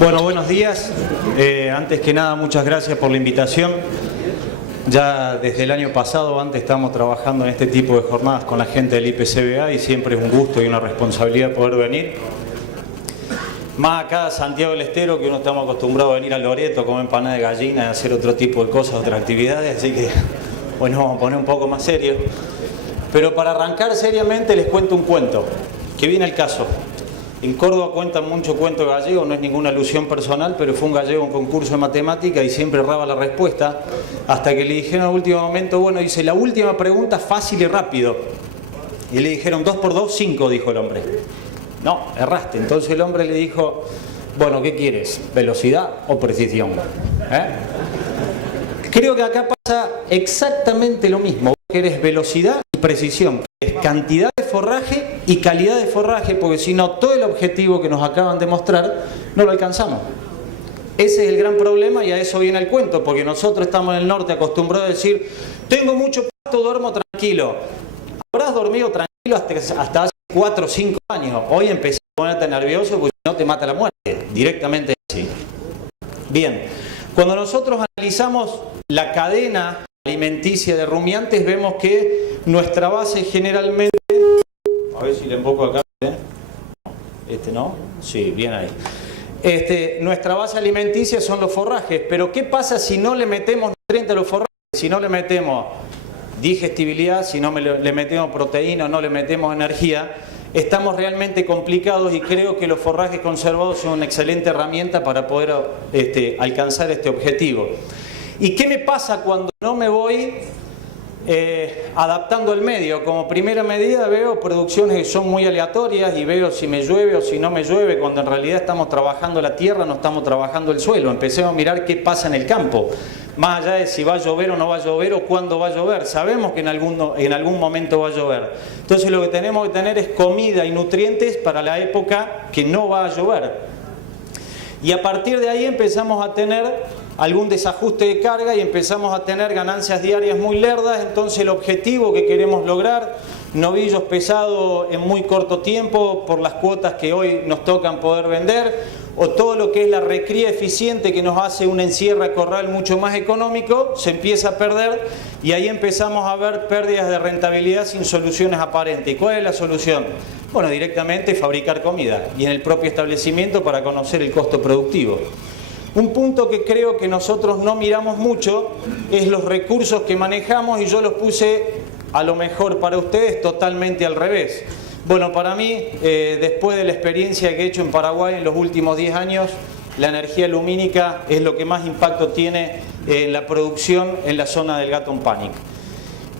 Bueno, buenos días. Antes que nada, muchas gracias por la invitación. Ya desde el año pasado, antes estábamos trabajando en este tipo de jornadas con la gente del IPCBA y siempre es un gusto y una responsabilidad poder venir. Más acá a Santiago del Estero, que uno estamos acostumbrados a venir a Loreto a comer empanada de gallina y hacer otro tipo de cosas, otras actividades, así que bueno, vamos a poner un poco más serio. Pero para arrancar seriamente les cuento un cuento, que viene al caso. En Córdoba cuentan mucho cuento gallego, no es ninguna alusión personal, pero fue un gallego un concurso de matemática y siempre erraba la respuesta, hasta que le dijeron al último momento, bueno, dice, la última pregunta fácil y rápido. Y le dijeron, 2 por 2, 5, dijo el hombre. No, erraste. Entonces el hombre le dijo, bueno, ¿qué quieres? ¿Velocidad o precisión? Creo que acá pasa exactamente lo mismo. Vos querés velocidad y precisión. Es cantidad de forraje y calidad de forraje, porque si no, todo el objetivo que nos acaban de mostrar no lo alcanzamos. Ese es el gran problema y a eso viene el cuento, porque nosotros estamos en el norte acostumbrados a decir, tengo mucho pasto, duermo tranquilo. Habrás dormido tranquilo hasta hace 4 o 5 años. Hoy empecé a ponerte nervioso porque si no te mata la muerte. Directamente así. Bien, cuando nosotros analizamos la cadena alimenticia de rumiantes, vemos que nuestra base generalmente... A ver si le enfoco acá. Este no. Sí, bien ahí. Nuestra base alimenticia son los forrajes. Pero ¿qué pasa si no le metemos nutrientes a los forrajes? Si no le metemos digestibilidad, si no le metemos proteína o no le metemos energía, estamos realmente complicados y creo que los forrajes conservados son una excelente herramienta para poder alcanzar este objetivo. ¿Y qué me pasa cuando no me voy adaptando al medio? Como primera medida veo producciones que son muy aleatorias y veo si me llueve o si no me llueve, cuando en realidad estamos trabajando la tierra, no estamos trabajando el suelo. Empecemos a mirar qué pasa en el campo. Más allá de si va a llover o no va a llover o cuándo va a llover. Sabemos que en algún momento va a llover. Entonces lo que tenemos que tener es comida y nutrientes para la época que no va a llover. Y a partir de ahí empezamos a tener algún desajuste de carga y empezamos a tener ganancias diarias muy lerdas. Entonces el objetivo que queremos lograr, novillos pesados en muy corto tiempo por las cuotas que hoy nos tocan poder vender, o todo lo que es la recría eficiente que nos hace un encierre a corral mucho más económico, se empieza a perder y ahí empezamos a ver pérdidas de rentabilidad sin soluciones aparentes. ¿Y cuál es la solución? Bueno, directamente fabricar comida y en el propio establecimiento para conocer el costo productivo. Un punto que creo que nosotros no miramos mucho es los recursos que manejamos y yo los puse a lo mejor para ustedes totalmente al revés. Bueno, para mí, después de la experiencia que he hecho en Paraguay en los últimos 10 años, la energía lumínica es lo que más impacto tiene en la producción en la zona del Gatton Panic.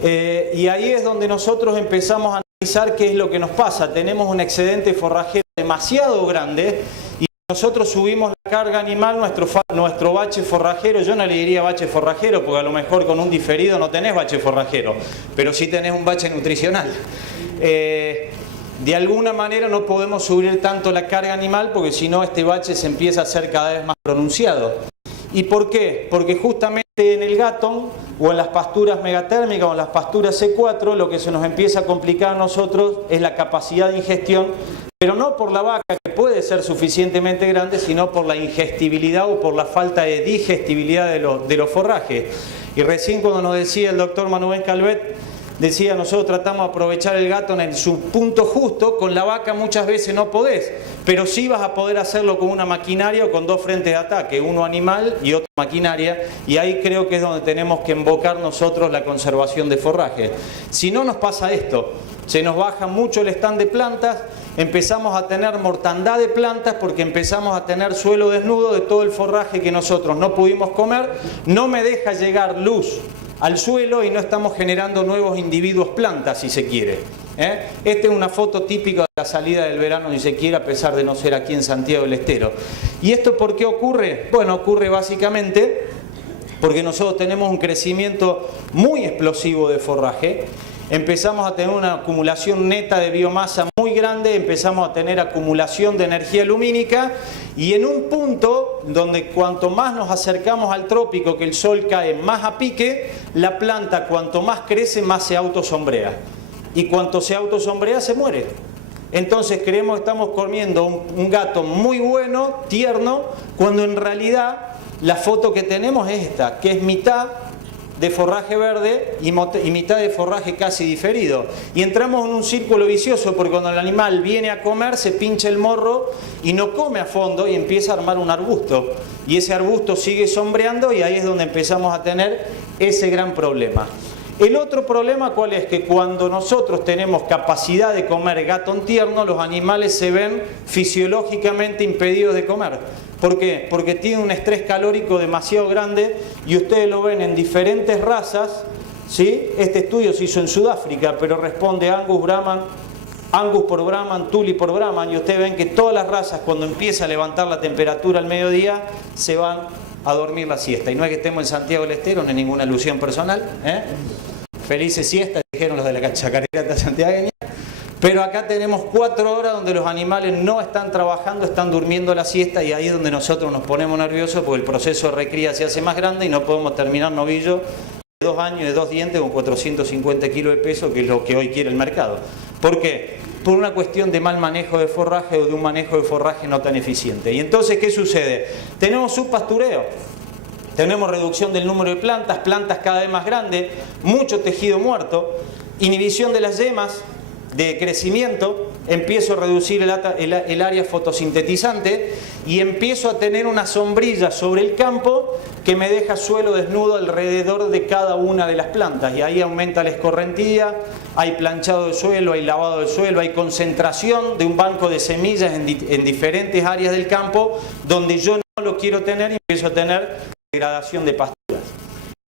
Y ahí es donde nosotros empezamos a analizar qué es lo que nos pasa. Tenemos un excedente forrajero demasiado grande y nosotros subimos la carga animal, nuestro bache forrajero. Yo no le diría bache forrajero porque a lo mejor con un diferido no tenés bache forrajero, pero sí tenés un bache nutricional. De alguna manera no podemos subir tanto la carga animal porque si no este bache se empieza a hacer cada vez más pronunciado. ¿Y por qué? Porque justamente en el Gatton o en las pasturas megatérmicas o en las pasturas C4 lo que se nos empieza a complicar a nosotros es la capacidad de ingestión, pero no por la vaca que puede ser suficientemente grande, sino por la ingestibilidad o por la falta de digestibilidad de los forrajes. Y recién cuando nos decía el doctor Manuel Calvet, decía, nosotros tratamos de aprovechar el Gatton en su punto justo, con la vaca muchas veces no podés, pero sí vas a poder hacerlo con una maquinaria o con 2 frentes de ataque, uno animal y otro maquinaria, y ahí creo que es donde tenemos que invocar nosotros la conservación de forraje. Si no nos pasa esto, se nos baja mucho el stand de plantas, empezamos a tener mortandad de plantas porque empezamos a tener suelo desnudo de todo el forraje que nosotros no pudimos comer, no me deja llegar luz al suelo y no estamos generando nuevos individuos plantas, si se quiere. Esta es una foto típica de la salida del verano, si se quiere, a pesar de no ser aquí en Santiago del Estero. ¿Y esto por qué ocurre? Bueno, ocurre básicamente porque nosotros tenemos un crecimiento muy explosivo de forraje. Empezamos a tener una acumulación neta de biomasa muy grande, empezamos a tener acumulación de energía lumínica y en un punto donde cuanto más nos acercamos al trópico, que el sol cae más a pique, la planta cuanto más crece más se autosombrea y cuanto se autosombrea se muere. Entonces creemos que estamos comiendo un gato muy bueno, tierno, cuando en realidad la foto que tenemos es esta, que es mitad de forraje verde y mitad de forraje casi diferido. Y entramos en un círculo vicioso porque cuando el animal viene a comer se pincha el morro y no come a fondo y empieza a armar un arbusto. Y ese arbusto sigue sombreando y ahí es donde empezamos a tener ese gran problema. El otro problema, ¿cuál es? Que cuando nosotros tenemos capacidad de comer gato en tierno, los animales se ven fisiológicamente impedidos de comer. ¿Por qué? Porque tiene un estrés calórico demasiado grande y ustedes lo ven en diferentes razas, ¿sí? Este estudio se hizo en Sudáfrica, pero responde Angus, Brahman, Angus por Brahman, Tully por Brahman, y ustedes ven que todas las razas cuando empieza a levantar la temperatura al mediodía se van a dormir la siesta. Y no es que estemos en Santiago del Estero, no es ninguna alusión personal, Felices siestas, dijeron los de la chacarera santiagueña. Pero acá tenemos 4 horas donde los animales no están trabajando, están durmiendo la siesta, y ahí es donde nosotros nos ponemos nerviosos porque el proceso de recría se hace más grande y no podemos terminar novillo de 2 años, de 2 dientes con 450 kilos de peso, que es lo que hoy quiere el mercado. ¿Por qué? Por una cuestión de mal manejo de forraje o de un manejo de forraje no tan eficiente. Y entonces, ¿qué sucede? Tenemos subpastureo. Tenemos reducción del número de plantas, plantas cada vez más grandes, mucho tejido muerto, inhibición de las yemas de crecimiento, empiezo a reducir el área fotosintetizante y empiezo a tener una sombrilla sobre el campo que me deja suelo desnudo alrededor de cada una de las plantas, y ahí aumenta la escorrentía, hay planchado de suelo, hay lavado de suelo, hay concentración de un banco de semillas en diferentes áreas del campo donde yo no lo quiero tener y empiezo a tener degradación de pasturas.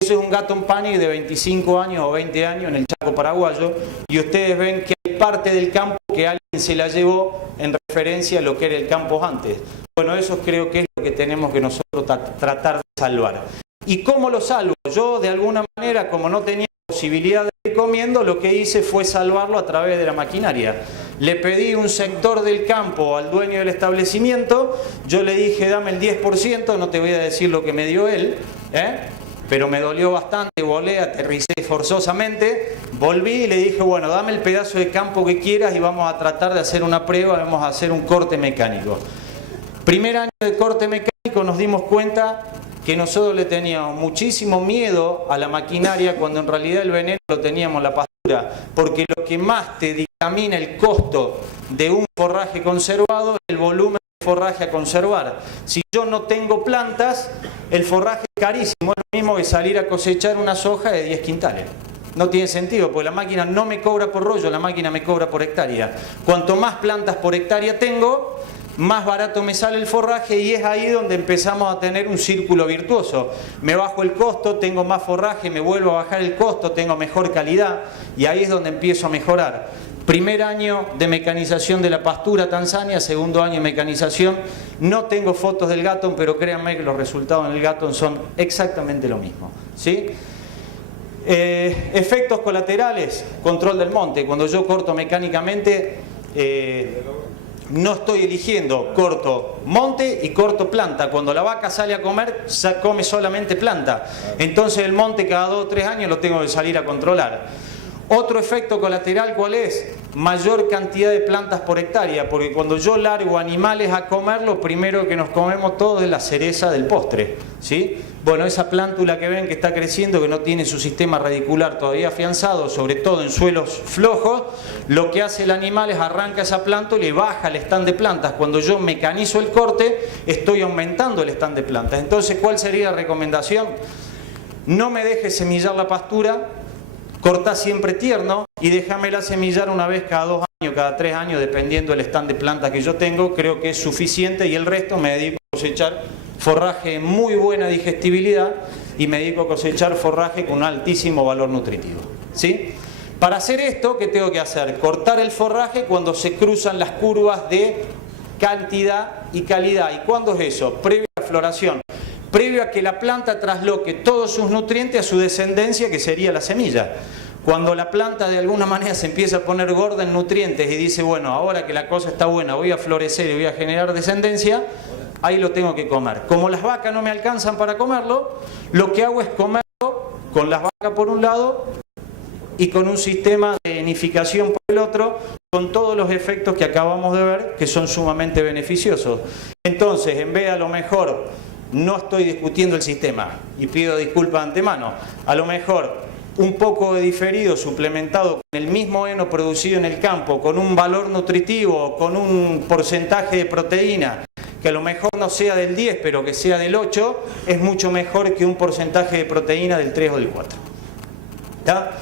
Eso es un gato en panic de 25 años o 20 años en el Chaco paraguayo, y ustedes ven que hay parte del campo que alguien se la llevó en referencia a lo que era el campo antes. Bueno, eso creo que es lo que tenemos que nosotros tratar de salvar. ¿Y cómo lo salvo? Yo, de alguna manera, como no tenía posibilidad de ir comiendo, lo que hice fue salvarlo a través de la maquinaria. Le pedí un sector del campo al dueño del establecimiento, yo le dije dame el 10%, no te voy a decir lo que me dio él, pero me dolió bastante, volé, aterricé forzosamente, volví y le dije, bueno, dame el pedazo de campo que quieras y vamos a tratar de hacer una prueba, vamos a hacer un corte mecánico. Primer año de corte mecánico nos dimos cuenta que nosotros le teníamos muchísimo miedo a la maquinaria cuando en realidad el veneno lo teníamos en la pastura, porque lo que más te dictamina el costo de un forraje conservado es el volumen de forraje a conservar. Si yo no tengo plantas, el forraje es carísimo, es lo mismo que salir a cosechar una soja de 10 quintales. No tiene sentido, porque la máquina no me cobra por rollo, la máquina me cobra por hectárea. Cuanto más plantas por hectárea tengo, más barato me sale el forraje, y es ahí donde empezamos a tener un círculo virtuoso. Me bajo el costo, tengo más forraje, me vuelvo a bajar el costo, tengo mejor calidad, y ahí es donde empiezo a mejorar. Primer año de mecanización de la pastura Tanzania, segundo año de mecanización. No tengo fotos del Gatton, pero créanme que los resultados en el Gatton son exactamente lo mismo, ¿sí? Efectos colaterales, control del monte. Cuando yo corto mecánicamente, no estoy eligiendo, corto monte y corto planta. Cuando la vaca sale a comer, come solamente planta. Entonces el monte cada 2 o 3 años lo tengo que salir a controlar. Otro efecto colateral, ¿cuál es? Mayor cantidad de plantas por hectárea, porque cuando yo largo animales a comer, lo primero que nos comemos todos es la cereza del postre, ¿sí? Bueno, esa plántula que ven que está creciendo, que no tiene su sistema radicular todavía afianzado, sobre todo en suelos flojos, lo que hace el animal es arranca esa plántula y baja el stand de plantas. Cuando yo mecanizo el corte, estoy aumentando el stand de plantas. Entonces, ¿cuál sería la recomendación? No me dejes semillar la pastura, cortá siempre tierno y déjamela semillar una vez cada 2 años, cada 3 años, dependiendo del stand de plantas que yo tengo. Creo que es suficiente, y el resto me dedico a cosechar forraje de muy buena digestibilidad y me dedico a cosechar forraje con un altísimo valor nutritivo, ¿sí? Para hacer esto, ¿qué tengo que hacer? Cortar el forraje cuando se cruzan las curvas de cantidad y calidad. ¿Y cuándo es eso? Previo a la floración. Previo a que la planta trasloque todos sus nutrientes a su descendencia, que sería la semilla. Cuando la planta de alguna manera se empieza a poner gorda en nutrientes y dice, bueno, ahora que la cosa está buena, voy a florecer y voy a generar descendencia, ahí lo tengo que comer. Como las vacas no me alcanzan para comerlo, lo que hago es comerlo con las vacas por un lado y con un sistema de nidificación por el otro, con todos los efectos que acabamos de ver, que son sumamente beneficiosos. Entonces, en vez de a lo mejor, no estoy discutiendo el sistema, y pido disculpas de antemano, a lo mejor un poco de diferido suplementado con el mismo heno producido en el campo, con un valor nutritivo, con un porcentaje de proteína, que a lo mejor no sea del 10, pero que sea del 8, es mucho mejor que un porcentaje de proteína del 3 o del 4. ¿Está?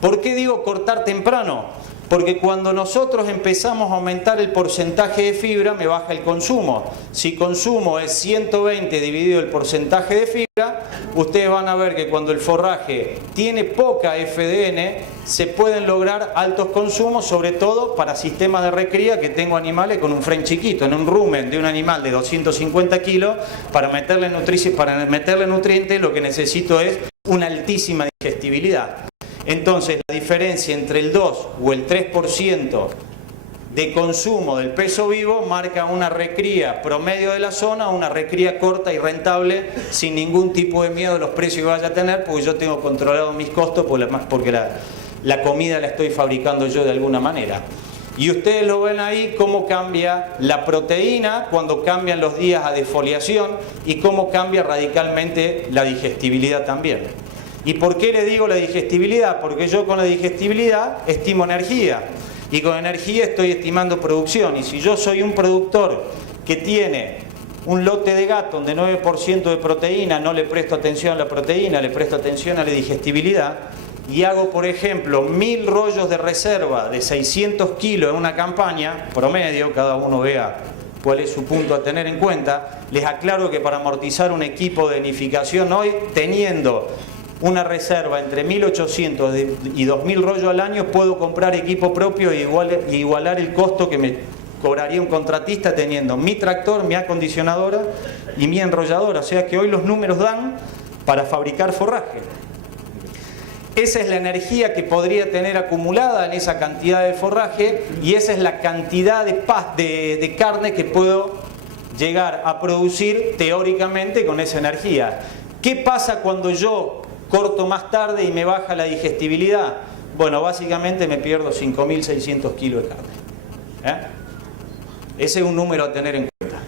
¿Por qué digo cortar temprano? Porque cuando nosotros empezamos a aumentar el porcentaje de fibra, me baja el consumo. Si consumo es 120 dividido el porcentaje de fibra, ustedes van a ver que cuando el forraje tiene poca FDN, se pueden lograr altos consumos, sobre todo para sistemas de recría que tengo animales con un frame chiquito. En un rumen de un animal de 250 kilos, para meterle nutrientes, lo que necesito es una altísima digestibilidad. Entonces, la diferencia entre el 2 o el 3% de consumo del peso vivo marca una recría promedio de la zona, una recría corta y rentable, sin ningún tipo de miedo de los precios que vaya a tener, porque yo tengo controlado mis costos, porque la comida la estoy fabricando yo de alguna manera. Y ustedes lo ven ahí, cómo cambia la proteína cuando cambian los días a defoliación y cómo cambia radicalmente la digestibilidad también. ¿Y por qué le digo la digestibilidad? Porque yo con la digestibilidad estimo energía, y con energía estoy estimando producción. Y si yo soy un productor que tiene un lote de gato de 9% de proteína, no le presto atención a la proteína, le presto atención a la digestibilidad, y hago, por ejemplo, 1000 rollos de reserva de 600 kilos en una campaña, promedio, cada uno vea cuál es su punto a tener en cuenta, les aclaro que para amortizar un equipo de nidificación hoy, teniendo una reserva entre 1800 y 2000 rollos al año, puedo comprar equipo propio e igualar el costo que me cobraría un contratista teniendo mi tractor, mi acondicionadora y mi enrolladora. O sea que hoy los números dan para fabricar forraje. Esa es la energía que podría tener acumulada en esa cantidad de forraje, y esa es la cantidad de carne que puedo llegar a producir teóricamente con esa energía. ¿Qué pasa cuando yo corto más tarde y me baja la digestibilidad? Bueno, básicamente me pierdo 5.600 kilos de carne. Ese es un número a tener en cuenta.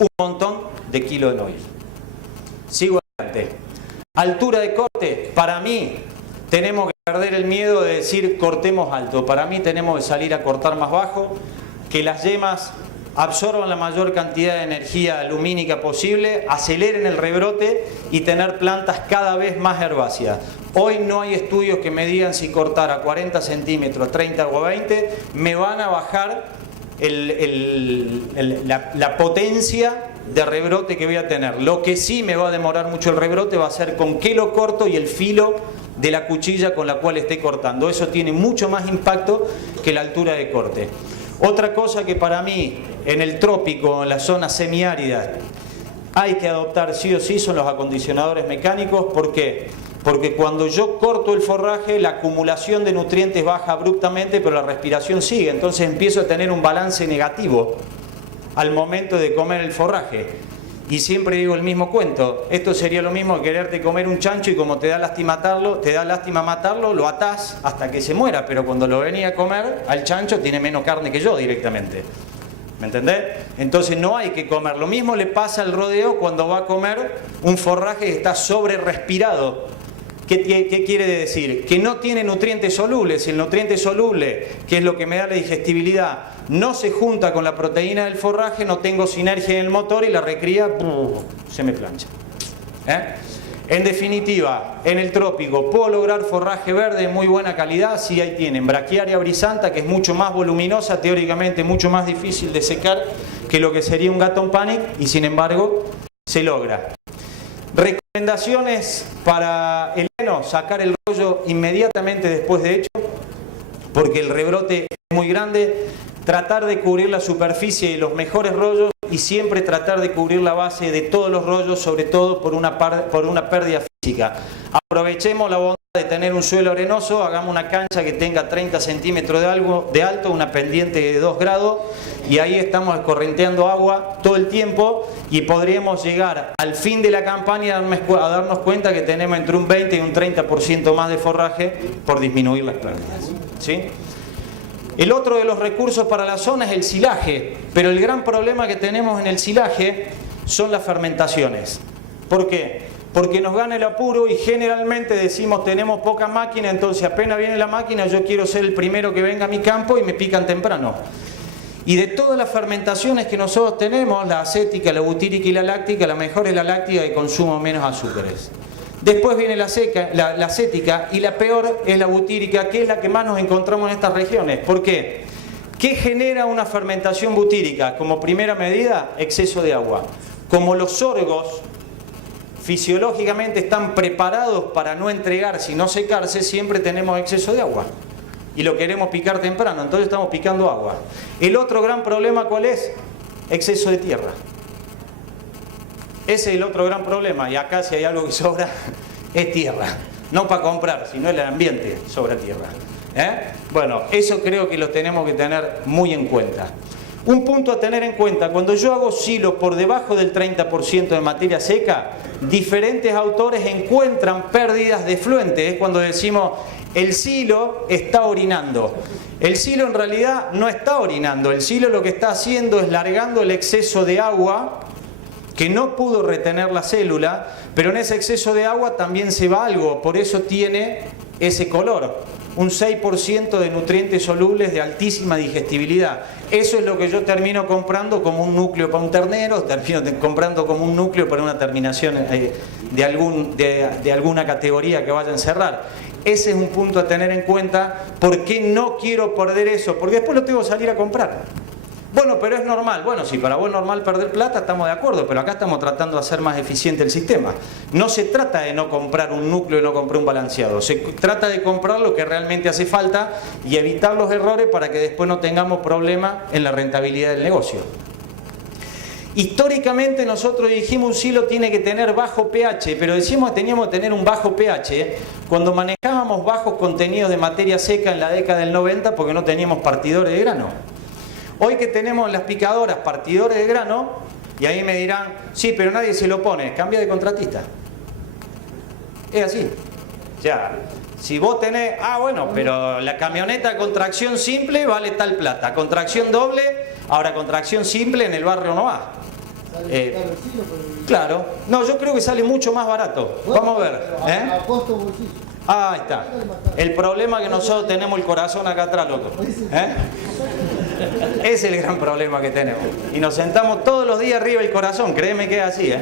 Un montón de kilos de novillo. Sigo adelante. Altura de corte. Para mí tenemos que perder el miedo de decir cortemos alto. Para mí tenemos que salir a cortar más bajo, que las yemas absorban la mayor cantidad de energía lumínica posible, aceleren el rebrote y tener plantas cada vez más herbáceas. Hoy no hay estudios que me digan si cortar a 40 centímetros, 30 o 20, me van a bajar la potencia de rebrote que voy a tener. Lo que sí me va a demorar mucho el rebrote va a ser con qué lo corto y el filo de la cuchilla con la cual esté cortando. Eso tiene mucho más impacto que la altura de corte. Otra cosa que para mí en el trópico, en la zona semiárida, hay que adoptar sí o sí son los acondicionadores mecánicos. ¿Por qué? Porque cuando yo corto el forraje, la acumulación de nutrientes baja abruptamente, pero la respiración sigue. Entonces empiezo a tener un balance negativo al momento de comer el forraje. Y siempre digo el mismo cuento. Esto sería lo mismo que quererte comer un chancho y como te da lástima matarlo, lo atás hasta que se muera. Pero cuando lo venía a comer, al chancho tiene menos carne que yo directamente. ¿Me entendés? Entonces no hay que comer. Lo mismo le pasa al rodeo cuando va a comer un forraje que está sobre respirado. ¿Qué quiere decir? Que no tiene nutrientes solubles. Si el nutriente soluble, que es lo que me da la digestibilidad, no se junta con la proteína del forraje, no tengo sinergia en el motor y la recría se me plancha. En definitiva, en el trópico, ¿puedo lograr forraje verde de muy buena calidad? Sí, ahí tienen. Brachiaria brisanta, que es mucho más voluminosa, teóricamente mucho más difícil de secar que lo que sería un Gatton Panic, y sin embargo se logra. Recomendaciones para el heno: sacar el rollo inmediatamente después de hecho, porque el rebrote es muy grande. Tratar de cubrir la superficie de los mejores rollos y siempre tratar de cubrir la base de todos los rollos, sobre todo por una pérdida física. Aprovechemos la bondad de tener un suelo arenoso, hagamos una cancha que tenga 30 centímetros de alto, una pendiente de 2 grados, y ahí estamos escorrenteando agua todo el tiempo, y podríamos llegar al fin de la campaña a darnos cuenta que tenemos entre un 20 y un 30% más de forraje por disminuir las pérdidas, ¿sí? El otro de los recursos para la zona es el silaje, pero el gran problema que tenemos en el silaje son las fermentaciones. ¿Por qué? Porque nos gana el apuro y generalmente decimos tenemos poca máquina, entonces apenas viene la máquina yo quiero ser el primero que venga a mi campo y me pican temprano. Y de todas las fermentaciones que nosotros tenemos, la acética, la butírica y la láctica, la mejor es la láctica que consuma menos azúcares. Después viene la acética y la peor es la butírica, que es la que más nos encontramos en estas regiones. ¿Por qué? ¿Qué genera una fermentación butírica? Como primera medida, exceso de agua. Como los sorgos fisiológicamente están preparados para no entregar, sino secarse, siempre tenemos exceso de agua. Y lo queremos picar temprano, entonces estamos picando agua. El otro gran problema, ¿cuál es? Exceso de tierra. Ese es el otro gran problema, y acá si hay algo que sobra, es tierra. No para comprar, sino el ambiente sobra tierra. Bueno, eso creo que lo tenemos que tener muy en cuenta. Un punto a tener en cuenta, cuando yo hago silos por debajo del 30% de materia seca, diferentes autores encuentran pérdidas de fluentes. Es cuando decimos, el silo está orinando. El silo en realidad no está orinando, el silo lo que está haciendo es largando el exceso de agua que no pudo retener la célula, pero en ese exceso de agua también se va algo, por eso tiene ese color. Un 6% de nutrientes solubles de altísima digestibilidad. Eso es lo que yo termino comprando como un núcleo para un ternero, termino comprando como un núcleo para una terminación de alguna categoría que vaya a encerrar. Ese es un punto a tener en cuenta. ¿Por qué no quiero perder eso? Porque después lo tengo que salir a comprar. Bueno, pero es normal. Bueno, si para vos es normal perder plata, estamos de acuerdo, pero acá estamos tratando de hacer más eficiente el sistema. No se trata de no comprar un núcleo y no comprar un balanceado. Se trata de comprar lo que realmente hace falta y evitar los errores para que después no tengamos problemas en la rentabilidad del negocio. Históricamente nosotros dijimos un silo tiene que tener bajo pH, pero decimos que teníamos que tener un bajo pH cuando manejábamos bajos contenidos de materia seca en la década del 90 porque no teníamos partidores de grano. Hoy que tenemos en las picadoras partidores de grano, y ahí me dirán, sí, pero nadie se lo pone, cambia de contratista. Es así. O sea, si vos tenés, bueno, pero la camioneta con tracción simple vale tal plata, con tracción doble, ahora con tracción simple en el barrio no va. Claro, no, yo creo que sale mucho más barato. Vamos a ver. Ahí está. El problema es que nosotros tenemos el corazón acá atrás, loco. Ese es el gran problema que tenemos. Y nos sentamos todos los días arriba del corazón, créeme que es así.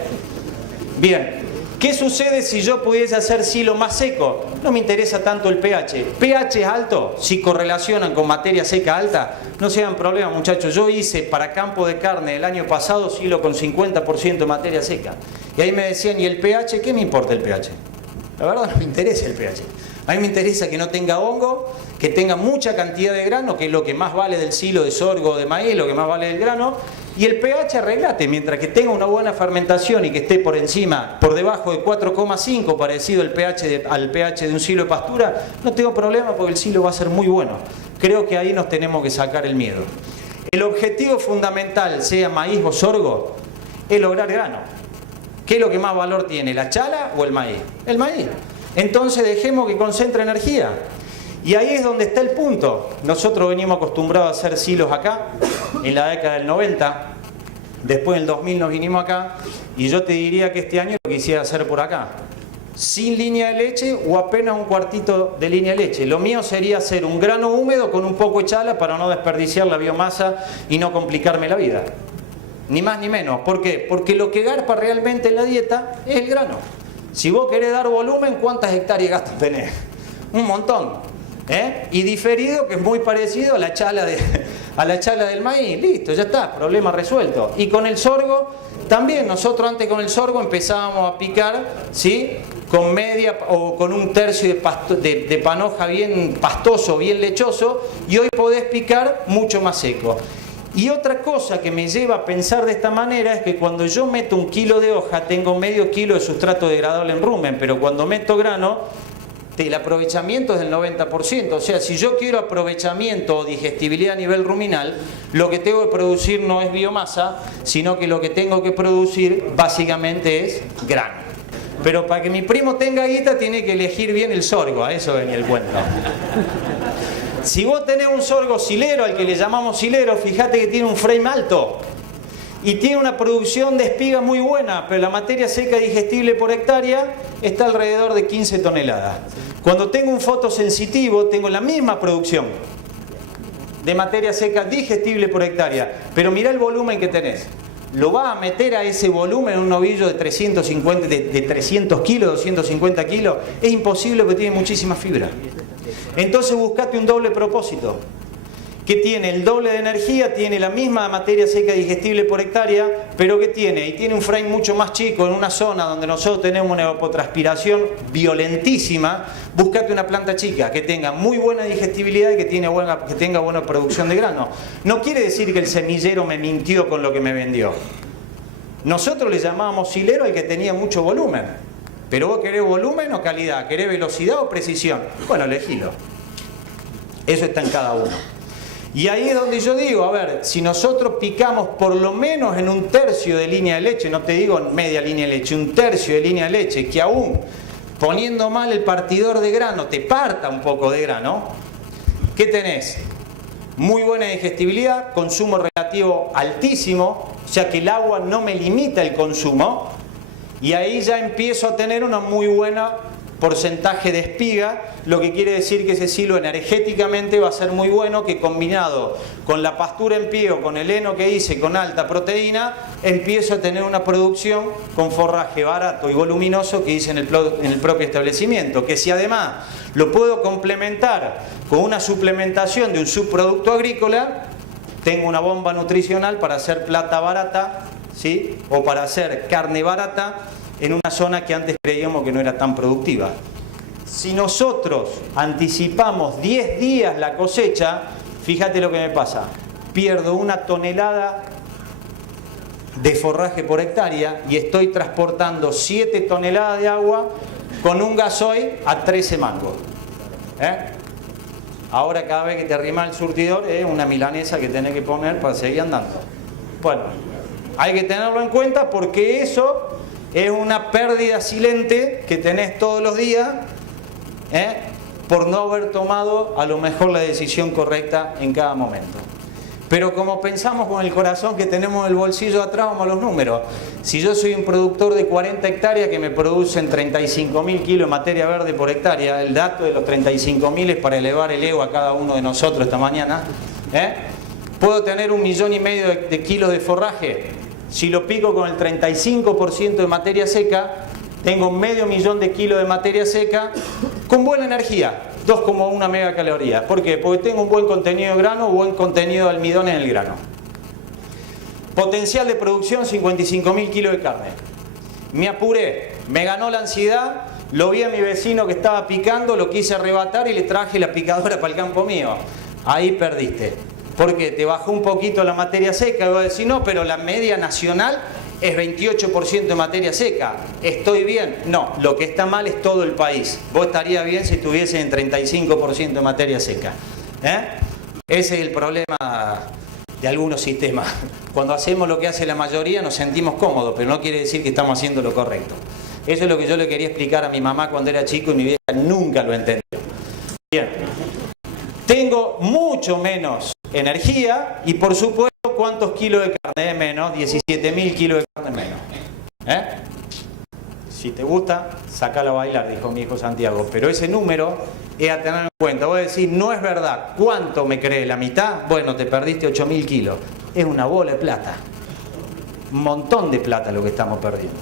Bien, ¿qué sucede si yo pudiese hacer silo más seco? No me interesa tanto el pH. pH es alto, si correlacionan con materia seca alta, no sean problemas, muchachos. Yo hice para campo de carne el año pasado silo con 50% de materia seca. Y ahí me decían, ¿y el pH? ¿Qué me importa el pH? La verdad no me interesa el pH. A mí me interesa que no tenga hongo, que tenga mucha cantidad de grano, que es lo que más vale del silo de sorgo o de maíz, lo que más vale del grano, y el pH arreglate, mientras que tenga una buena fermentación y que esté por encima, por debajo de 4,5, parecido al pH de un silo de pastura, no tengo problema porque el silo va a ser muy bueno. Creo que ahí nos tenemos que sacar el miedo. El objetivo fundamental, sea maíz o sorgo, es lograr grano. ¿Qué es lo que más valor tiene, la chala o el maíz? El maíz. Entonces dejemos que concentre energía. Y ahí es donde está el punto. Nosotros venimos acostumbrados a hacer silos acá, en la década del 90. Después del 2000 nos vinimos acá. Y yo te diría que este año lo quisiera hacer por acá. Sin línea de leche o apenas un cuartito de línea de leche. Lo mío sería hacer un grano húmedo con un poco de chala para no desperdiciar la biomasa y no complicarme la vida. Ni más ni menos. ¿Por qué? Porque lo que garpa realmente en la dieta es el grano. Si vos querés dar volumen, ¿cuántas hectáreas gastas tenés? Un montón. Y diferido, que es muy parecido a la chala del maíz. Listo, ya está, problema resuelto. Y con el sorgo, también nosotros antes con el sorgo empezábamos a picar, ¿sí?, con media o con un tercio de panoja bien pastoso, bien lechoso, y hoy podés picar mucho más seco. Y otra cosa que me lleva a pensar de esta manera es que cuando yo meto 1 kilo de hoja tengo medio kilo de sustrato degradable en rumen, pero cuando meto grano el aprovechamiento es del 90%. O sea, si yo quiero aprovechamiento o digestibilidad a nivel ruminal, lo que tengo que producir no es biomasa, sino que lo que tengo que producir básicamente es grano. Pero para que mi primo tenga guita tiene que elegir bien el sorgo, a eso venía el cuento. Si vos tenés un sorgo silero, al que le llamamos silero, fíjate que tiene un frame alto y tiene una producción de espiga muy buena, pero la materia seca digestible por hectárea está alrededor de 15 toneladas. Cuando tengo un fotosensitivo, tengo la misma producción de materia seca digestible por hectárea, pero mirá el volumen que tenés. Lo vas a meter a ese volumen en un novillo de 350, de 300 kilos, 250 kilos, es imposible porque tiene muchísima fibra. Entonces buscate un doble propósito, que tiene el doble de energía, tiene la misma materia seca digestible por hectárea, pero que tiene, y tiene un frame mucho más chico en una zona donde nosotros tenemos una evapotranspiración violentísima. Búscate una planta chica que tenga muy buena digestibilidad y que tenga buena producción de grano. No quiere decir que el semillero me mintió con lo que me vendió. Nosotros le llamábamos silero al que tenía mucho volumen. Pero vos querés volumen o calidad, querés velocidad o precisión. Bueno, elegilo. Eso está en cada uno. Y ahí es donde yo digo, a ver, si nosotros picamos por lo menos en 1/3 de línea de leche, no te digo media línea de leche, 1/3 de línea de leche, que aún poniendo mal el partidor de grano te parta un poco de grano, ¿qué tenés? Muy buena digestibilidad, consumo relativo altísimo, o sea que el agua no me limita el consumo, y ahí ya empiezo a tener una muy buena porcentaje de espiga, lo que quiere decir que ese silo energéticamente va a ser muy bueno, que combinado con la pastura en pie o con el heno que hice con alta proteína, empiezo a tener una producción con forraje barato y voluminoso que hice en el propio establecimiento, que si además lo puedo complementar con una suplementación de un subproducto agrícola, tengo una bomba nutricional para hacer plata barata, ¿sí? O para hacer carne barata en una zona que antes creíamos que no era tan productiva. Si nosotros anticipamos 10 días la cosecha, fíjate lo que me pasa. Pierdo 1 tonelada de forraje por hectárea y estoy transportando 7 toneladas de agua con un gasoil a 13 mangos. Ahora cada vez que te arrima el surtidor es una milanesa que tenés que poner para seguir andando. Bueno, hay que tenerlo en cuenta porque eso es una pérdida silente que tenés todos los días por no haber tomado a lo mejor la decisión correcta en cada momento. Pero como pensamos con el corazón que tenemos el bolsillo atrás, vamos a los números. Si yo soy un productor de 40 hectáreas que me producen 35.000 kilos de materia verde por hectárea, el dato de los 35.000 es para elevar el ego a cada uno de nosotros esta mañana, puedo tener 1,5 millones de kilos de forraje. Si lo pico con el 35% de materia seca, tengo 0,5 millón de kilos de materia seca con buena energía, 2,1 megacalorías. ¿Por qué? Porque tengo un buen contenido de grano, buen contenido de almidón en el grano. Potencial de producción, 55.000 kilos de carne. Me apuré, me ganó la ansiedad, lo vi a mi vecino que estaba picando, lo quise arrebatar y le traje la picadora para el campo mío. Ahí perdiste. Porque te bajó un poquito la materia seca y vos decís, no, pero la media nacional es 28% de materia seca. ¿Estoy bien? No, lo que está mal es todo el país. Vos estarías bien si estuviese en 35% de materia seca. Ese es el problema de algunos sistemas. Cuando hacemos lo que hace la mayoría nos sentimos cómodos, pero no quiere decir que estamos haciendo lo correcto. Eso es lo que yo le quería explicar a mi mamá cuando era chico y mi vieja nunca lo entendió. Bien. Tengo mucho menos energía y por supuesto ¿cuántos kilos de carne de menos? 17.000 kilos de carne menos. Si te gusta, sácala a bailar, dijo mi hijo Santiago, pero ese número es a tener en cuenta. Voy a decir, no es verdad. ¿Cuánto me cree? ¿La mitad? Bueno, te perdiste 8.000 kilos. Es una bola de plata. Un montón de plata lo que estamos perdiendo.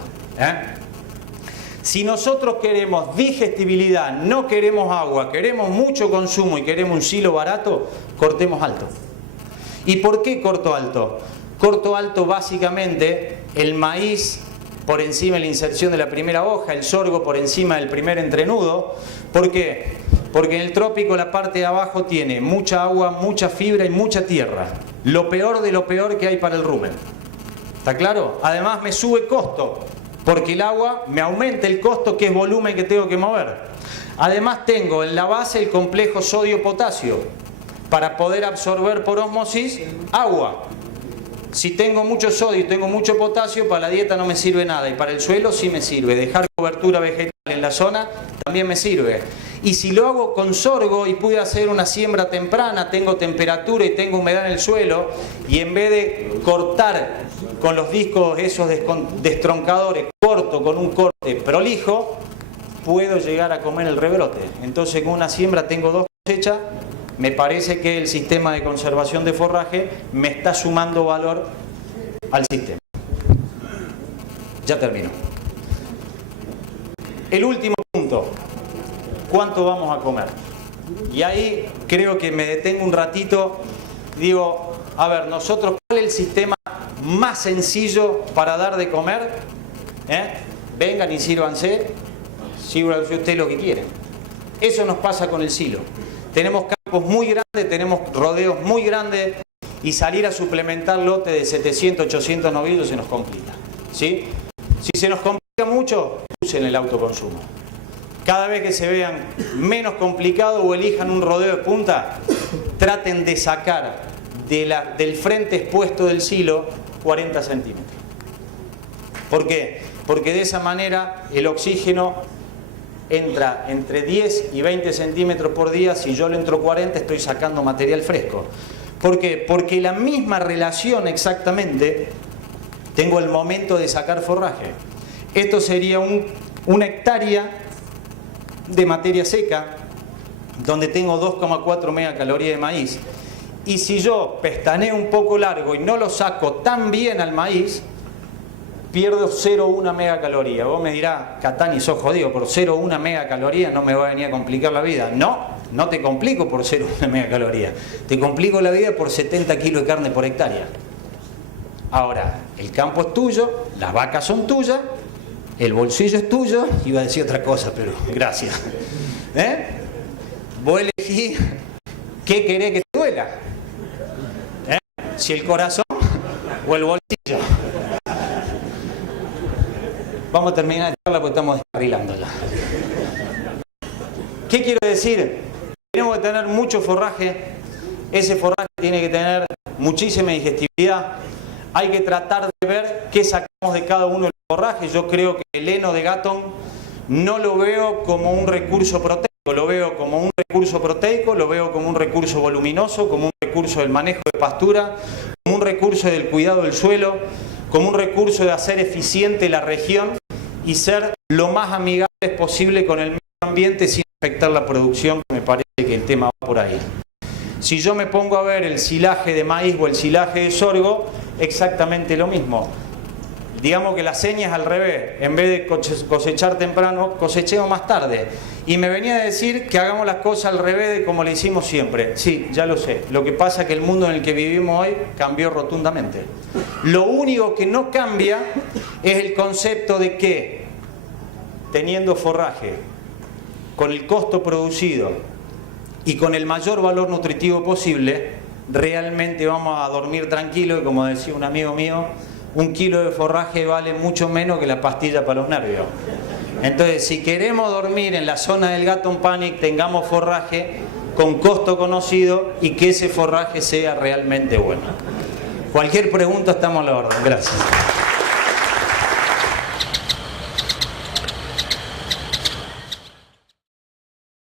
Si nosotros queremos digestibilidad, no queremos agua, queremos mucho consumo y queremos un silo barato, cortemos alto. ¿Y por qué corto alto? Corto alto básicamente el maíz por encima de la inserción de la primera hoja, el sorgo por encima del primer entrenudo. ¿Por qué? Porque en el trópico la parte de abajo tiene mucha agua, mucha fibra y mucha tierra. lo peor de lo peor que hay para el rumen. ¿Está claro? Además me sube costo, porque el agua me aumenta el costo, que es volumen que tengo que mover. Además tengo en la base el complejo sodio-potasio, para poder absorber por ósmosis agua. Si tengo mucho sodio y tengo mucho potasio, para la dieta no me sirve nada, y para el suelo sí me sirve. Dejar cobertura vegetal en la zona también me sirve. Y si lo hago con sorgo y pude hacer una siembra temprana, tengo temperatura y tengo humedad en el suelo, y en vez de cortar con los discos esos destroncadores, corto con un corte prolijo, puedo llegar a comer el rebrote. Entonces con una siembra tengo 2 cosechas. Me parece que el sistema de conservación de forraje me está sumando valor al sistema. Ya termino. El último punto. ¿Cuánto vamos a comer? Y ahí creo que me detengo un ratito. Digo, a ver, nosotros, ¿cuál es el sistema más sencillo para dar de comer? Vengan y sírvanse usted lo que quieren. Eso nos pasa con el silo. Tenemos campos muy grandes, tenemos rodeos muy grandes, y salir a suplementar lote de 700, 800 novillos se nos complica, ¿sí? Si se nos complica mucho, usen el autoconsumo. Cada vez que se vean menos complicados o elijan un rodeo de punta, traten de sacar del frente expuesto del silo 40 centímetros. ¿Por qué? Porque de esa manera el oxígeno entra entre 10 y 20 centímetros por día. Si yo le entro 40, estoy sacando material fresco. ¿Por qué? Porque la misma relación exactamente tengo el momento de sacar forraje. Esto sería una hectárea de materia seca, donde tengo 2,4 megacalorías de maíz. Y si yo pestaneo un poco largo y no lo saco tan bien al maíz, pierdo 0,1 megacaloría. Vos me dirás, Catani, sos jodido, por 0,1 megacaloría no me va a venir a complicar la vida. No, no te complico por 0,1 megacaloría. Te complico la vida por 70 kilos de carne por hectárea. Ahora, el campo es tuyo, las vacas son tuyas, el bolsillo es tuyo. Iba a decir otra cosa, pero gracias. Vos elegís qué querés que te duela. Si el corazón o el bolsillo. Vamos a terminar la charla porque estamos descarrilando ya. ¿Qué quiero decir? Tenemos que tener mucho forraje. Ese forraje tiene que tener muchísima digestibilidad. Hay que tratar de ver qué sacamos de cada uno de los forrajes. Yo creo que el heno de Gatton no lo veo como un recurso proteico, lo veo como un recurso proteico, lo veo como un recurso voluminoso, como un recurso del manejo de pastura, como un recurso del cuidado del suelo, como un recurso de hacer eficiente la región y ser lo más amigables posible con el medio ambiente sin afectar la producción, que me parece que el tema va por ahí. Si yo me pongo a ver el silaje de maíz o el silaje de sorgo, exactamente lo mismo. Digamos que la seña es al revés. En vez de cosechar temprano, cosechemos más tarde. Y me venía a decir que hagamos las cosas al revés de como le hicimos siempre. Sí, ya lo sé. Lo que pasa es que el mundo en el que vivimos hoy cambió rotundamente. Lo único que no cambia es el concepto de que, teniendo forraje, con el costo producido y con el mayor valor nutritivo posible, realmente vamos a dormir tranquilos. Y como decía un amigo mío, 1 kilo de forraje vale mucho menos que la pastilla para los nervios. Entonces, si queremos dormir en la zona del Gatton Panic, tengamos forraje con costo conocido y que ese forraje sea realmente bueno. Cualquier pregunta, estamos a la orden. Gracias.